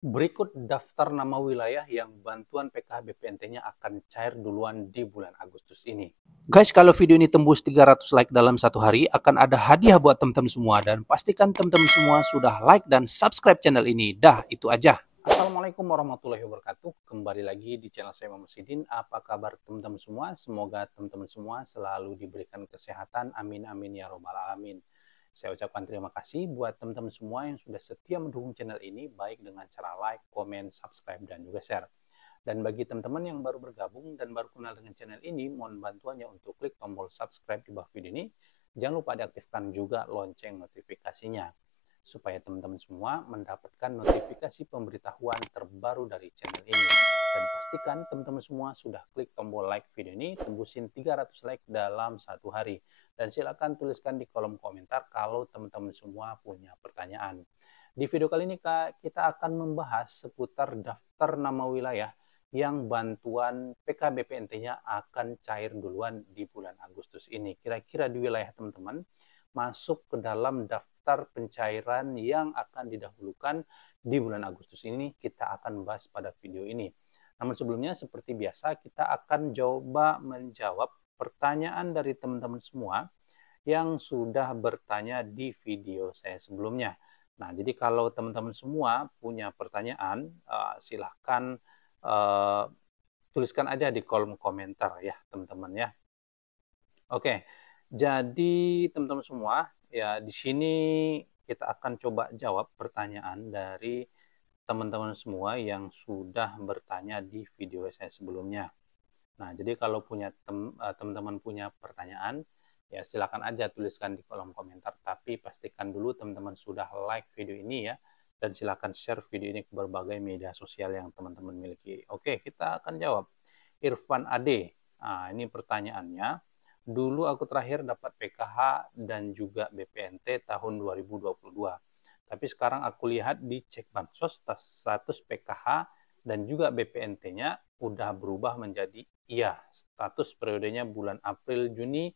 Berikut daftar nama wilayah yang bantuan PKH BPNT-nya akan cair duluan di bulan Agustus ini. Guys, kalau video ini tembus 300 like dalam satu hari, akan ada hadiah buat teman-teman semua. Dan pastikan teman-teman semua sudah like dan subscribe channel ini. Dah, itu aja. Assalamualaikum warahmatullahi wabarakatuh. Kembali lagi di channel saya Muhammad Sidin. Apa kabar teman-teman semua? Semoga teman-teman semua selalu diberikan kesehatan. Amin, amin, ya robbal alamin. Saya ucapkan terima kasih buat teman-teman semua yang sudah setia mendukung channel ini, baik dengan cara like, komen, subscribe, dan juga share. Dan bagi teman-teman yang baru bergabung dan baru kenal dengan channel ini, mohon bantuannya untuk klik tombol subscribe di bawah video ini. Jangan lupa diaktifkan juga lonceng notifikasinya, supaya teman-teman semua mendapatkan notifikasi pemberitahuan terbaru dari channel ini. Dan pastikan teman-teman semua sudah klik tombol like video ini, tembusin 300 like dalam satu hari. Dan silakan tuliskan di kolom komentar kalau teman-teman semua punya pertanyaan. Di video kali ini kita akan membahas seputar daftar nama wilayah yang bantuan PKBPNT-nya akan cair duluan di bulan Agustus ini. Kira-kira di wilayah teman-teman masuk ke dalam daftar pencairan yang akan didahulukan di bulan Agustus ini, kita akan bahas pada video ini. Namun sebelumnya, seperti biasa, kita akan coba menjawab pertanyaan dari teman-teman semua yang sudah bertanya di video saya sebelumnya. Nah, jadi kalau teman-teman semua punya pertanyaan, silahkan tuliskan aja di kolom komentar ya, teman-teman ya. Oke, jadi teman-teman semua, ya di sini kita akan coba jawab pertanyaan dari teman-teman semua yang sudah bertanya di video saya sebelumnya. Nah, jadi kalau teman-teman punya pertanyaan, ya silakan aja tuliskan di kolom komentar, tapi pastikan dulu teman-teman sudah like video ini ya, dan silakan share video ini ke berbagai media sosial yang teman-teman miliki. Oke, kita akan jawab. Irfan Ade, nah ini pertanyaannya, dulu aku terakhir dapat PKH dan juga BPNT tahun 2022, tapi sekarang aku lihat di cek bansos status PKH dan juga BPNT-nya udah berubah menjadi iya, status periodenya bulan April Juni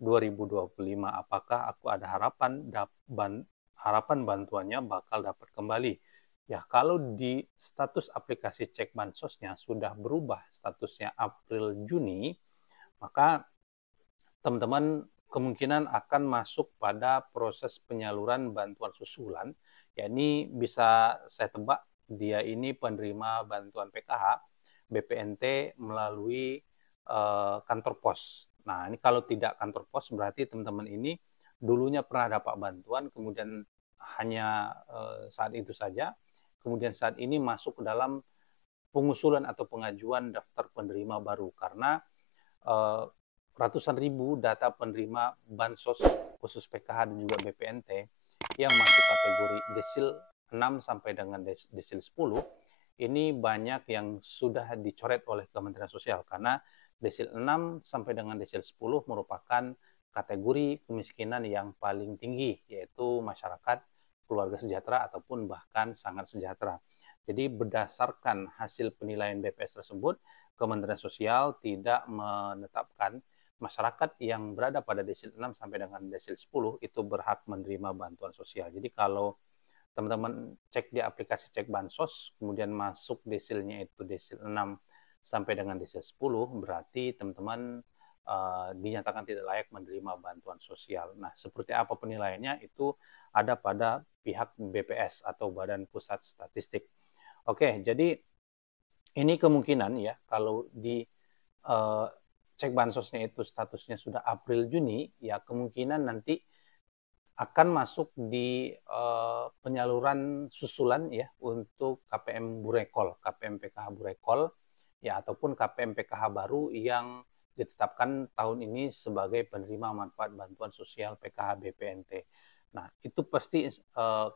2025. Apakah aku ada harapan bantuannya bakal dapat kembali? Ya, kalau di status aplikasi cek bansosnya sudah berubah statusnya April Juni, maka teman-teman kemungkinan akan masuk pada proses penyaluran bantuan susulan. Ya, ini bisa saya tebak dia ini penerima bantuan PKH BPNT melalui kantor pos. Nah, ini kalau tidak kantor pos berarti teman-teman ini dulunya pernah dapat bantuan, kemudian hanya saat itu saja, kemudian saat ini masuk ke dalam pengusulan atau pengajuan daftar penerima baru, karena ratusan ribu data penerima bansos khusus PKH dan juga BPNT yang masuk kategori desil 6 sampai dengan desil 10 ini banyak yang sudah dicoret oleh Kementerian Sosial, karena desil 6 sampai dengan desil 10 merupakan kategori kemiskinan yang paling tinggi, yaitu masyarakat keluarga sejahtera ataupun bahkan sangat sejahtera. Jadi berdasarkan hasil penilaian BPS tersebut, Kementerian Sosial tidak menetapkan masyarakat yang berada pada desil 6 sampai dengan desil 10 itu berhak menerima bantuan sosial. Jadi kalau teman-teman cek di aplikasi cek bansos, kemudian masuk desilnya itu desil 6 sampai dengan desil 10, berarti teman-teman dinyatakan tidak layak menerima bantuan sosial. Nah, seperti apa penilaiannya itu ada pada pihak BPS atau Badan Pusat Statistik. Oke, jadi ini kemungkinan ya, kalau di cek bansosnya itu statusnya sudah April Juni, ya kemungkinan nanti akan masuk di penyaluran susulan ya untuk KPM Burekol, KPM PKH Burekol ya, ataupun KPM PKH baru yang ditetapkan tahun ini sebagai penerima manfaat bantuan sosial PKH BPNT. Nah, itu pasti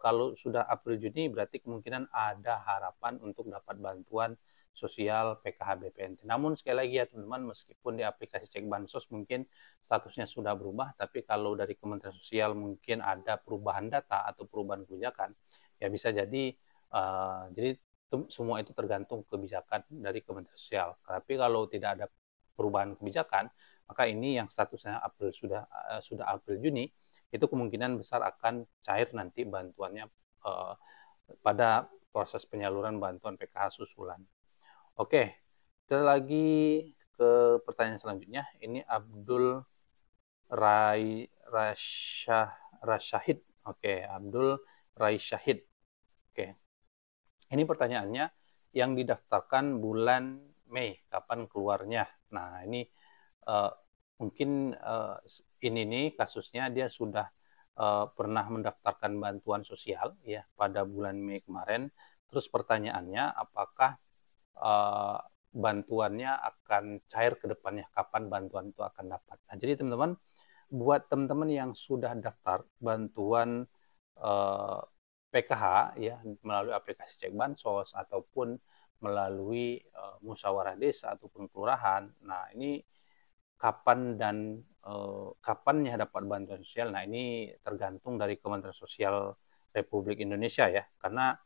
kalau sudah April Juni berarti kemungkinan ada harapan untuk dapat bantuan sosial PKH BPNT. Namun sekali lagi ya teman-teman, meskipun di aplikasi cek bansos mungkin statusnya sudah berubah, tapi kalau dari Kementerian Sosial mungkin ada perubahan data atau perubahan kebijakan, ya bisa jadi semua itu tergantung kebijakan dari Kementerian Sosial. Tapi kalau tidak ada perubahan kebijakan, maka ini yang statusnya April sudah April Juni, itu kemungkinan besar akan cair nanti bantuannya pada proses penyaluran bantuan PKH susulan. Oke, kita lagi ke pertanyaan selanjutnya. Ini Abdul Rasyahid. Oke, Abdul Rasyahid. Oke. Ini pertanyaannya, yang didaftarkan bulan Mei, kapan keluarnya? Nah, ini mungkin ini nih kasusnya dia sudah pernah mendaftarkan bantuan sosial ya pada bulan Mei kemarin. Terus pertanyaannya, apakah bantuannya akan cair ke depannya, kapan bantuan itu akan dapat? Nah, jadi teman-teman, buat teman-teman yang sudah daftar bantuan PKH ya melalui aplikasi Cek Bansos ataupun melalui musyawarah desa ataupun kelurahan. Nah, ini kapan dan kapannya dapat bantuan sosial? Nah, ini tergantung dari Kementerian Sosial Republik Indonesia ya, karena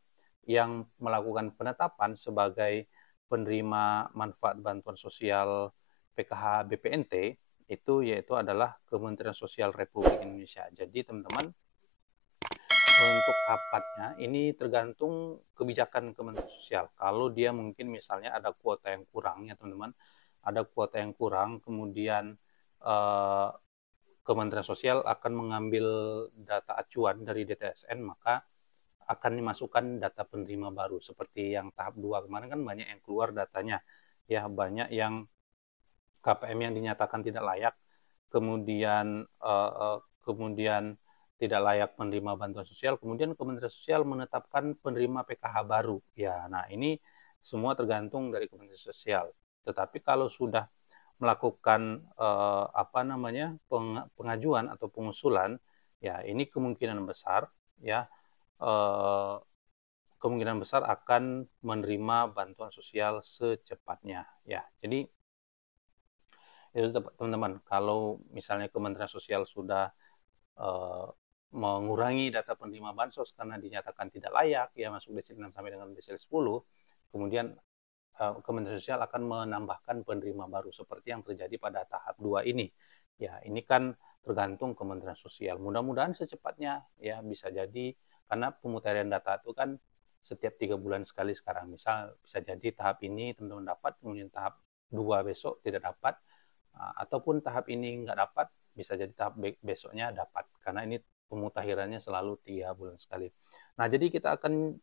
yang melakukan penetapan sebagai penerima manfaat bantuan sosial PKH BPNT itu yaitu adalah Kementerian Sosial Republik Indonesia. Jadi teman-teman, untuk kapatnya ini tergantung kebijakan Kementerian Sosial. Kalau dia mungkin misalnya ada kuota yang kurang ya teman-teman, ada kuota yang kurang, kemudian Kementerian Sosial akan mengambil data acuan dari DTSN, maka akan dimasukkan data penerima baru. Seperti yang tahap 2 kemarin kan banyak yang keluar datanya, ya banyak yang KPM yang dinyatakan tidak layak, kemudian tidak layak menerima bantuan sosial, kemudian Kementerian Sosial menetapkan penerima PKH baru. Ya, nah ini semua tergantung dari Kementerian Sosial. Tetapi kalau sudah melakukan pengajuan atau pengusulan, ya ini kemungkinan besar ya kemungkinan besar akan menerima bantuan sosial secepatnya. Ya, jadi itu teman-teman, kalau misalnya Kementerian Sosial sudah mengurangi data penerima bansos karena dinyatakan tidak layak, ya masuk desil 6 sampai dengan desil 10, kemudian Kementerian Sosial akan menambahkan penerima baru seperti yang terjadi pada tahap 2 ini. Ya, ini kan tergantung Kementerian Sosial. Mudah-mudahan secepatnya ya, bisa jadi karena pemutahiran data itu kan setiap 3 bulan sekali sekarang. Misal bisa jadi tahap ini teman-teman dapat, kemudian tahap 2 besok tidak dapat, ataupun tahap ini nggak dapat, bisa jadi tahap besoknya dapat, karena ini pemutakhirannya selalu 3 bulan sekali. Nah, jadi kita akan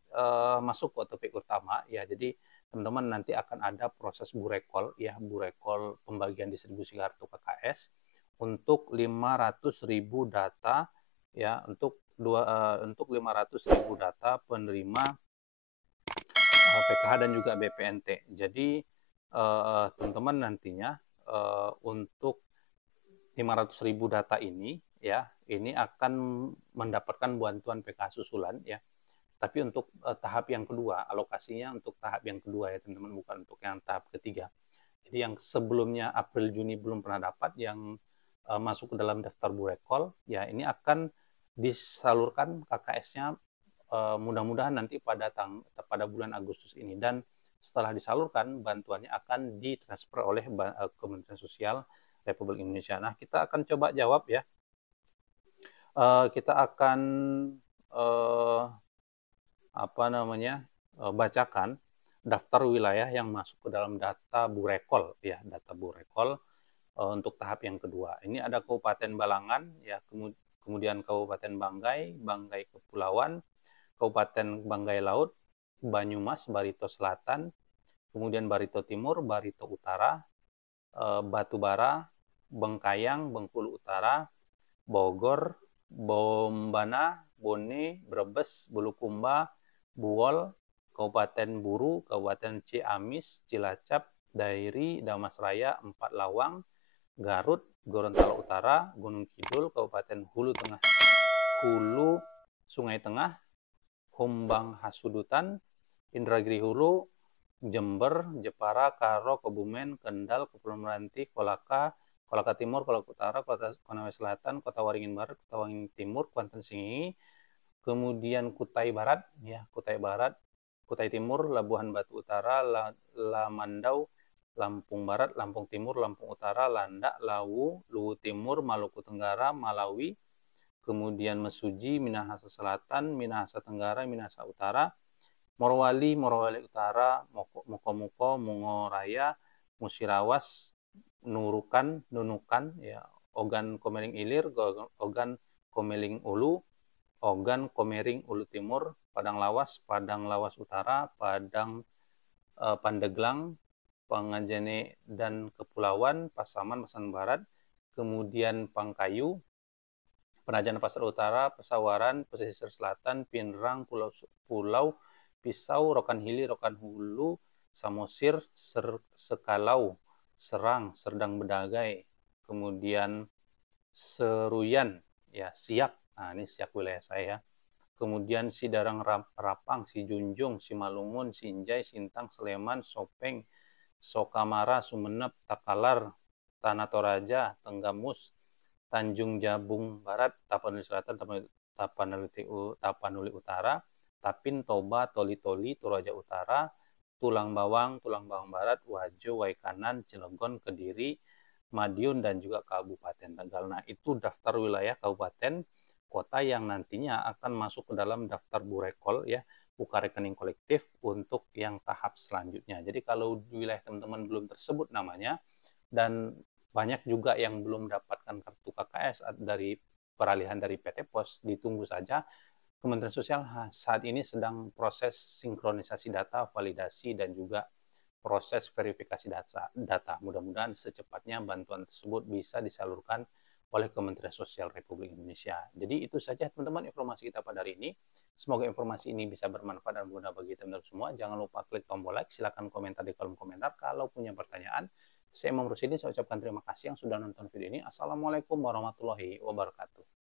masuk ke topik utama ya. Jadi teman-teman, nanti akan ada proses burekol ya, burekol pembagian distribusi kartu KKS untuk 500.000 data ya, untuk 500.000 data penerima PKH dan juga BPNT. Jadi teman-teman nantinya untuk 500.000 data ini ya, ini akan mendapatkan bantuan PKH susulan ya. Tapi untuk tahap yang kedua, alokasinya untuk tahap yang kedua ya teman-teman, bukan untuk yang tahap ketiga. Jadi yang sebelumnya April Juni belum pernah dapat, yang masuk ke dalam daftar burekol ya, ini akan disalurkan KKS-nya mudah-mudahan nanti pada bulan Agustus ini, dan setelah disalurkan bantuannya akan ditransfer oleh Kementerian Sosial Republik Indonesia. Nah, kita akan coba jawab ya. Kita akan bacakan daftar wilayah yang masuk ke dalam data burekol ya, data burekol untuk tahap yang kedua. Ini ada Kabupaten Balangan ya, kemudian Kabupaten Banggai, Banggai Kepulauan, Kabupaten Banggai Laut, Banyumas, Barito Selatan, kemudian Barito Timur, Barito Utara, Batubara, Bengkayang, Bengkulu Utara, Bogor, Bombana, Bone, Brebes, Bulukumba, Buol, Kabupaten Buru, Kabupaten Ciamis, Cilacap, Dairi, Damasraya, Empat Lawang, Garut, Gorontalo Utara, Gunung Kidul, Kabupaten Hulu Tengah, Hulu Sungai Tengah, Humbang Hasudutan, Indragiri Hulu, Jember, Jepara, Karo, Kebumen, Kendal, Kepulauan Meranti, Kolaka, Kolaka Timur, Kolaka Utara, Kota Konawe Selatan, Kota Waringin Barat, Kota Waringin Timur, Kuantan Singingi, kemudian Kutai Barat, ya Kutai Barat, Kutai Timur, Labuhan Batu Utara, Lamandau, Lampung Barat, Lampung Timur, Lampung Utara, Landak, Lawu, Luwu Timur, Maluku Tenggara, Malawi, kemudian Mesuji, Minahasa Selatan, Minahasa Tenggara, Minahasa Utara, Morowali, Morowali Utara, Muko-Muko, Mungo Raya, Musirawas, Nurukan, Nunukan, ya, Ogan Komering Ilir, Ogan Komering Ulu, Ogan Komering Ulu Timur, Padang Lawas Utara, Pandeglang, Panganjene dan Kepulauan, Pasaman Barat, kemudian Pangkayu, Penajan Pasar Utara, Pesawaran, Pesisir Selatan, Pinrang, Pulau Pisau, Rokan Hili, Rokan Hulu, Samosir, Sekalau, Serang, Serdang Bedagai, kemudian Seruyan, ya, Siak, nah ini Siak wilayah saya, kemudian Sidarang Rapang, Sijunjung, Simalungun, Sinjai, Sintang, Sleman, Sopeng, Sokamara, Sumeneb, Takalar, Tanah Toraja, Tenggamus, Tanjung Jabung Barat, Tapanuli Selatan, Tapanuli Utara, Tapin, Toba, Toli-Toli, Toraja Utara, Tulang Bawang Barat, Wajo, Waikanan, Cilegon, Kediri, Madiun, dan juga Kabupaten Tegal. Nah, itu daftar wilayah kabupaten kota yang nantinya akan masuk ke dalam daftar Burekol, ya, buka rekening kolektif untuk yang tahap selanjutnya. Jadi kalau wilayah teman-teman belum tersebut namanya, dan banyak juga yang belum mendapatkan kartu KKS dari peralihan dari PT Pos, ditunggu saja. Kementerian Sosial saat ini sedang proses sinkronisasi data, validasi, dan juga proses verifikasi data. Mudah-mudahan secepatnya bantuan tersebut bisa disalurkan oleh Kementerian Sosial Republik Indonesia. Jadi itu saja teman-teman informasi kita pada hari ini. Semoga informasi ini bisa bermanfaat dan berguna bagi teman-teman semua. Jangan lupa klik tombol like, silakan komentar di kolom komentar. Kalau punya pertanyaan, saya Imam Rusidi, saya ucapkan terima kasih yang sudah nonton video ini. Assalamualaikum warahmatullahi wabarakatuh.